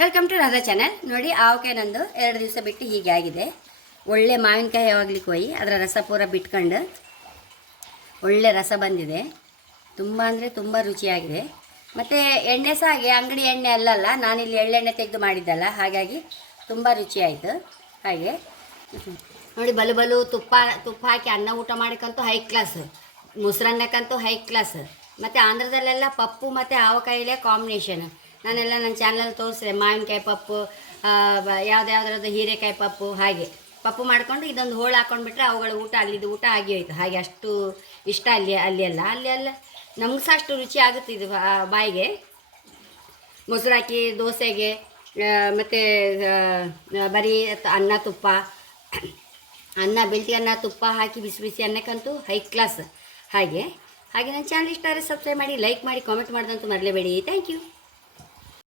Welcome to Radha channel. ನೋಡಿ ಆವಕಾಯಿ ನಂದು 2 ದಿವಸ ಬಿಟ್ಟು ಹೀಗೆ ಆಗಿದೆ. ಒಳ್ಳೆ ಮಾವಿನಕಾಯಿ ಯಾವಾಗಲಿಕ್ಕೆ ಹೋಗಿ ಅದರ ರಸ ಪೂರ ಬಿಟ್ಕೊಂಡು ಒಳ್ಳೆ ರಸ ಬಂದಿದೆ. ತುಂಬ ಅಂದರೆ ತುಂಬ ರುಚಿಯಾಗಿದೆ. ಮತ್ತು ಎಣ್ಣೆ ಸಹ ಹಾಗೆ ಅಂಗಡಿ ಎಣ್ಣೆ ಅಲ್ಲಲ್ಲ, ನಾನಿಲ್ಲಿ ಎಳ್ಳೆಣ್ಣೆ ತೆಗೆದು ಮಾಡಿದ್ದಲ್ಲ, ಹಾಗಾಗಿ ತುಂಬ ರುಚಿಯಾಯಿತು. ಹಾಗೆ ನೋಡಿ ಬಲು ಬಲು ತುಪ್ಪ ಹಾಕಿ ಅನ್ನ ಊಟ ಮಾಡೋಕ್ಕಂತೂ ಹೈ ಕ್ಲಾಸ್, ಮೊಸರನ್ನಕ್ಕಂತೂ ಹೈ ಕ್ಲಾಸ್. ಮತ್ತು ಆಂಧ್ರದಲ್ಲೆಲ್ಲ ಪಪ್ಪು ಮತ್ತು ಆವಕಾಯಿಲೆ ಕಾಂಬಿನೇಷನ್. ನಾನೆಲ್ಲ ನನ್ನ ಚಾನಲ್ ತೋರಿಸಿದೆ, ಮಾವಿನಕಾಯಿ ಪಪ್ಪು, ಯಾವುದ್ಯಾವ್ದ್ರದ್ದು ಹೀರೆಕಾಯಿ ಪಪ್ಪು, ಹಾಗೆ ಪಪ್ಪು ಮಾಡಿಕೊಂಡು ಇದೊಂದು ಹೋಳು ಹಾಕ್ಕೊಂಡ್ಬಿಟ್ರೆ ಅವುಗಳ ಊಟ ಅಲ್ಲಿದ್ದು ಊಟ ಆಗಿ ಹೋಯ್ತು. ಹಾಗೆ ಅಷ್ಟು ಇಷ್ಟ ಅಲ್ಲಿ ನಮ್ಗೆ ಸಹ ಅಷ್ಟು ರುಚಿ ಆಗುತ್ತೆ ಇದು ಬಾಯಿಗೆ. ಮೊಸರು ಹಾಕಿ ದೋಸೆಗೆ ಮತ್ತು ಬರೀ ಅನ್ನ ತುಪ್ಪ, ಬೆಳ್ತಿ ಅನ್ನ ತುಪ್ಪ ಹಾಕಿ ಬಿಸಿ ಬಿಸಿ ಅನ್ನಕ್ಕಂತೂ ಹೈ ಕ್ಲಾಸ್. ಹಾಗೆ ನನ್ನ ಚಾನಲ್ ಇಷ್ಟ ಆದರೆ ಸಬ್ಸ್ಕ್ರೈಬ್ ಮಾಡಿ, ಲೈಕ್ ಮಾಡಿ, ಕಾಮೆಂಟ್ ಮಾಡೋದಂತೂ ಮರಲೇಬೇಡಿ. Thank you.